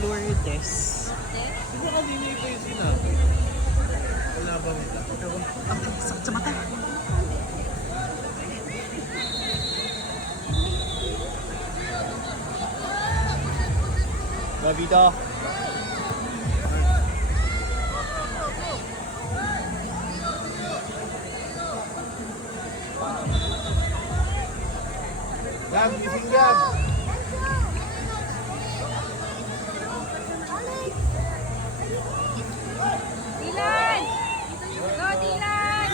Lourdes. Di ba kanina ito yung sinabi? Wala bang ito? Ang sakit sa mata. Gabito. Gab, gising Gab. Dylan! Go, Dylan!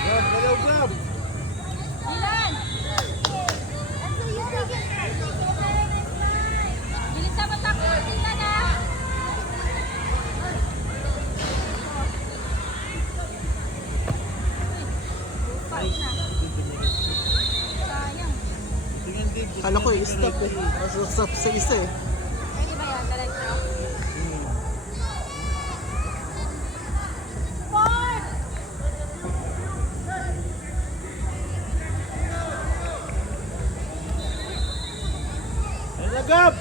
Gab, galaw Gab. Dylan! Bilis na matakbo, Dylan ah! Uy, na. Sayang. Tingnan din. Kala ko i-stop eh. Stop sa isa eh. Pwede ba yan? Diretso? Sport! Ayun na Gab.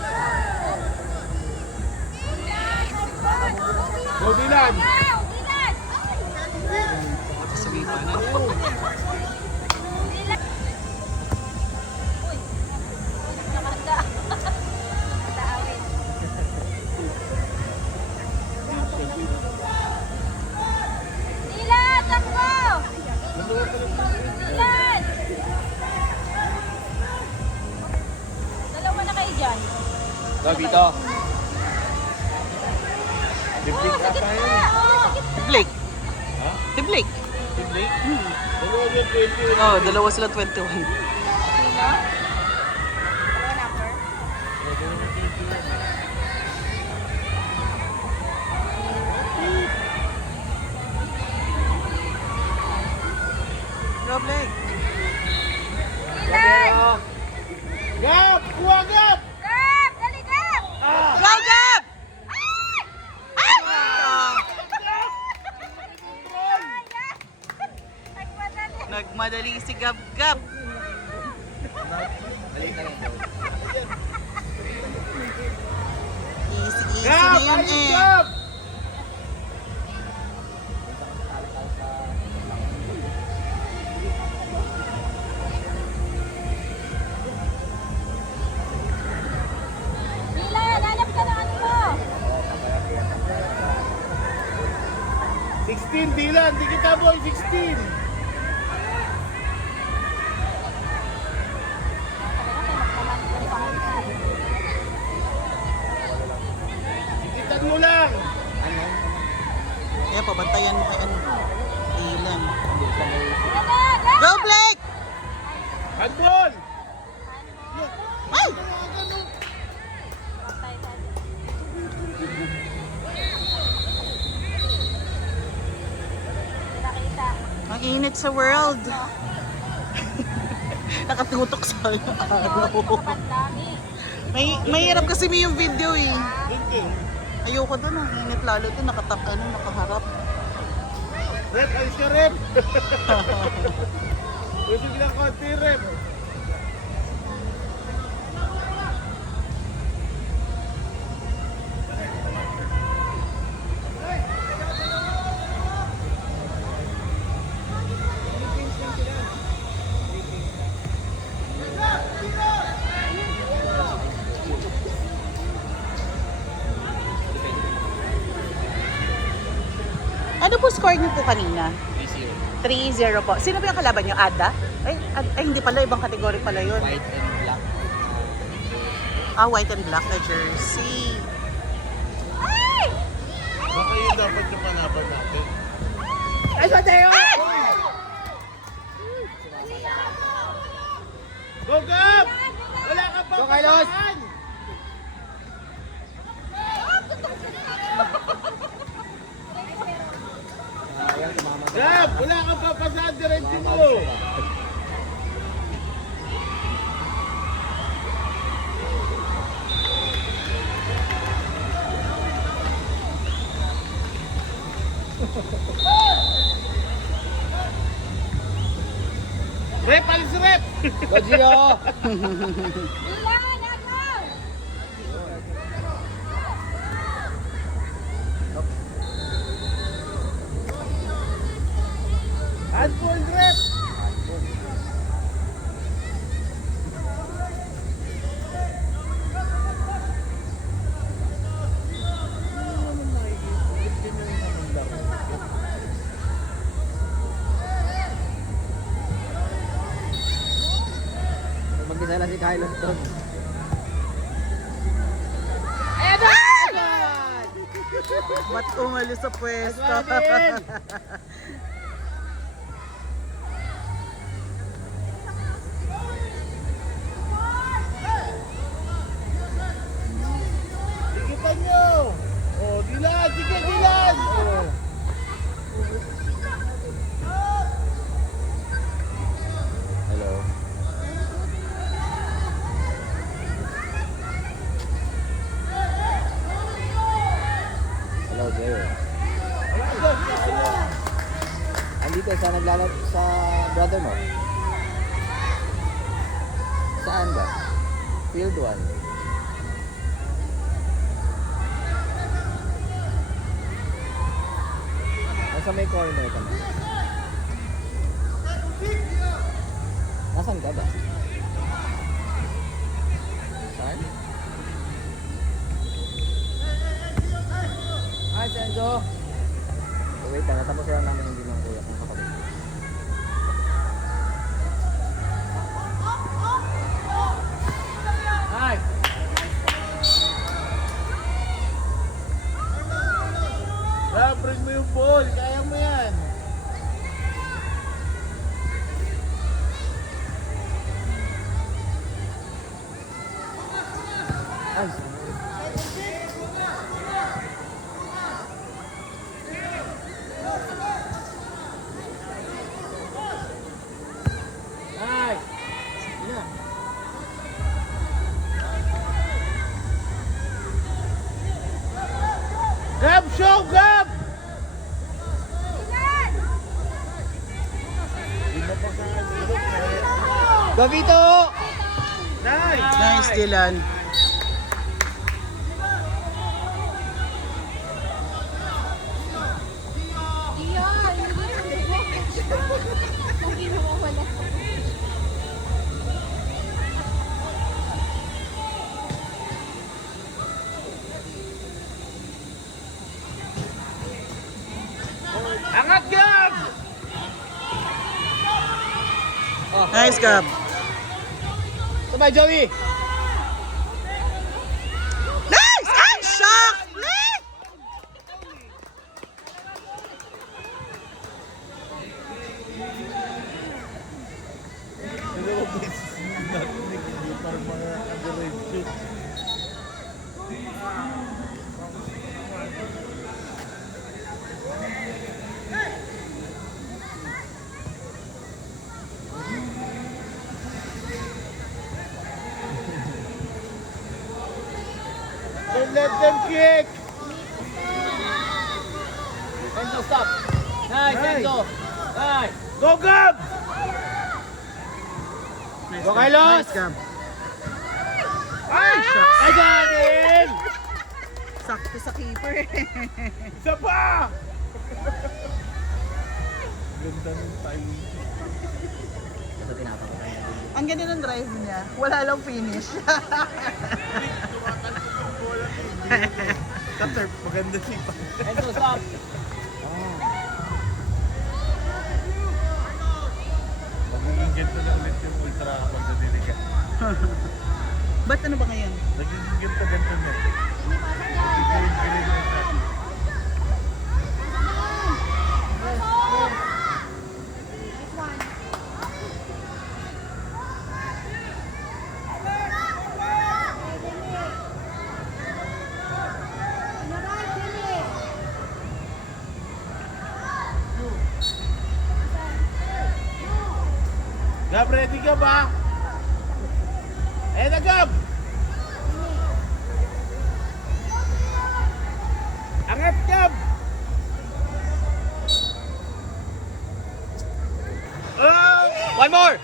Go Dylan. Go, Dylan! Sa gipanan. Nakahanda. Nataawin. Dylan, takbo! Dylan! Dalawa na kayo dyan. Gabito. Oh, sa gitna! Oh, sa gitna! Blake. Ha? Si Blake. Si Blake? Dalawa yung 20. Oh, dalawa sila 21. Sino? Dalawa number? Go Blake. Dylan! Gab! Kuha Gab! Gab! Dali, Gab! Go Gab! Sayang! Nagmadali. Nagmadali si Gab Gab. Easy Gab! na yun Ayun eh. Gab! Dylan, hanap ka ng ano mo. 16 Dylan! Di kita boy! 16! Ikitan mo lang! Kaya pabantayan mo kay ano. Ilan. Sige na, Gab! Go Blake! Handball! Ay! Patay tayo. Kita-kita. Ang init sa world. Nakatutok sa araw. Ang dami. Mahirap kasi may yung video eh. Thank you. Ayoko doon, ang init lalo doon, nakaharap. Rep, alis ka Rep! Pwede lang konti Rep! Ano po score niyo po kanina? 3-0 po. Sino ba yung kalaban niyo? Ada? Ay, hindi pala. Ibang kategory pala yun. White and black. White and black na jersey. Baka yun dapat yung panapan natin. Go Gab! Wala ka pa pasahan! Gab! Wala ka pa pasahan diretso mo! Rep, alis rep! Gio! Ilan ako? Handball rep! Mag-isa na si Kylo doon. Ba't umalis sa pwesto? Dikitan nyo! Oh, Dilan! Sige, Dilan! Oh. Hello. Hello, Jay. Andito sa naglalaro sa brother mo. Saan ba? Field 1. Nasa may corner ka na. Nasaan ka ba? Saan? Hi, Senzo! Wait lang, natapos lang namin hindi lang kuya kung kakabit. Hi! Ah, bring mo yung ball. Kaya mo yan. Ay! Nice! Yeah. Gab, show! Gab! Gavito! Nice! Nice, Dylan. Hindi nawawala. Angat, Gab! Nice, Gab. Sabay, Joey! Nice! Ay, shock! Flip! Pero please, narinig, hindi para mga underage shoot. Don't let them kick! Enzo, stop! Nice, Nice. Enzo! Nice! Go, Gab! Nice, Go, Gab. Carlos! Nice, Gab. Ay, shock. Ay, Daniel! Sakto sa keeper. Isa pa! Ganda ng timing. Ito tinapakatay na din. Ang ganda ng drive niya. Wala lang finish. Katurp, maganda sipa. Enzo, stop! Magiging ganito na ulit yung ultra kapag nadiligan. Ba't ano ba ngayon? Nagiging ganito na. Ito yung green na natin. Gab, ready ka ba? Eh na, Gab! Angat, Gab! Oh! One more!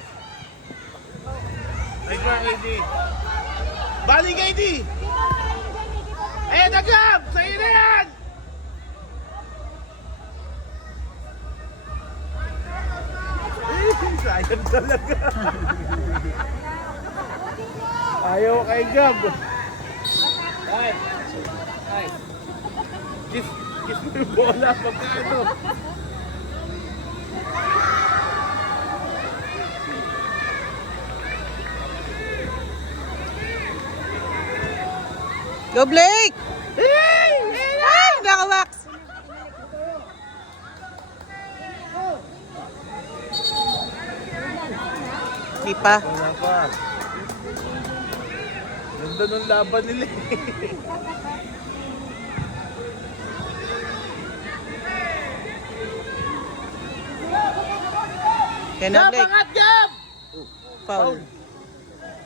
Ay, go, KD. Bali, KD! Ayan na, Gab! Sa'yo na yan! Sayang talaga. Ayaw kay Gab. Ay. Ay. Kiss mo yung bola pagkano. Go Blake! Ay! Nakawax! Di pa. Wala pa. Ganda ng laban nila eh. Yan na Blake. Angat, Gab! Foul.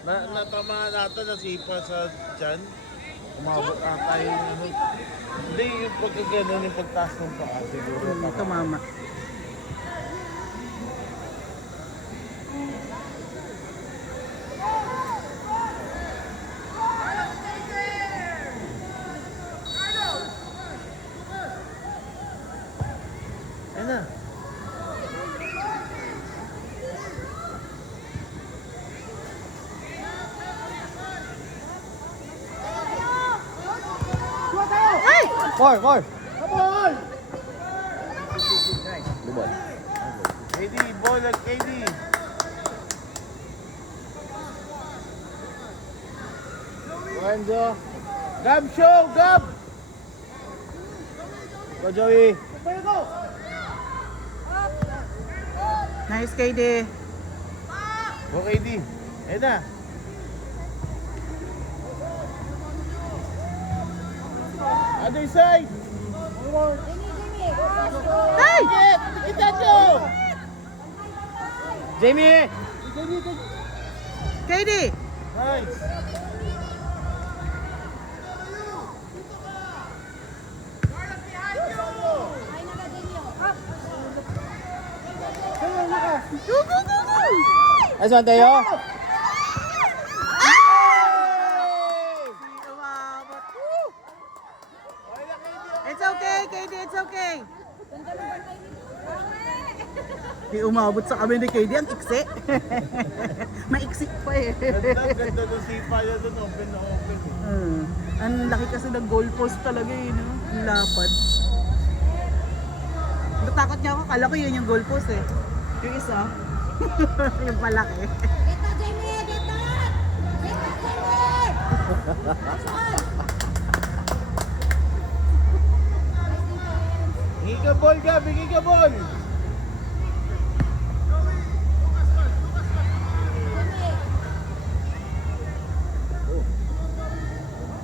Natamaan natin na sipa sa dyan. Umabot ata yung ano. Hindi, yung pagkaganon, yung pagtaas ng paa siguro. Tumama. Ayun na. Ay! Four! Come on! Lubol. KD, ball at KD. Lorenzo. Gab, show! Gab! Go, Joey. Nice KD. Go KD. Ayun na. Other side! Ay! Kita nyo! Jamie! KD! Nice! Go, go, go, go! Nice one, Teo. Umabot. Woo! It's okay, KD, it's okay. Di umabot sa kami ni KD, ang iksi. Maiksi pa eh. Ganda ng sipa niya doon, open na open. Ang laki kasi ng goalpost talaga eh, no? Ang lapad. Natakot niya ako, kala ko yun yung goalpost eh. Yung isa, yung palaki. Dito, Jamie! Dito! Dito, Jamie! Hingi ka ball, Gab! Hingi ka ball!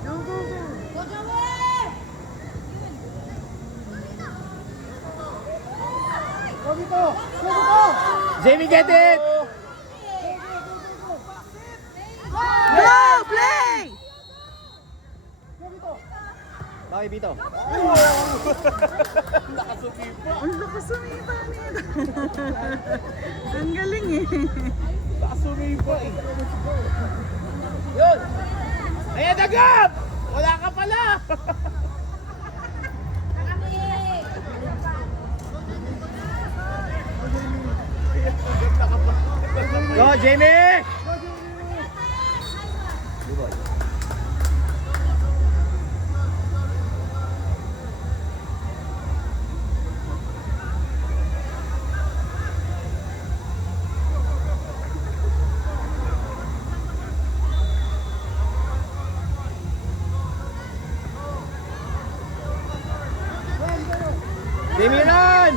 Go, go, go. Go, Joey! Jamie, get it! Go, play! Bakit, Bito? Nakasukipa! Ang lakas sumipa nila. Ang galing eh. Nakasumipa eh! Yun! Ayan na, Gab! Wala ka pala! Go, Jamie! Lubol. Jamie, run!